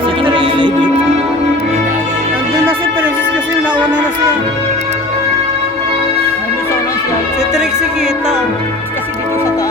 si Trixie. Nandun na si Princess kasi nauna na siya. Nandun sa unang siya. Si Trixie kita. Kasi dito sa taas.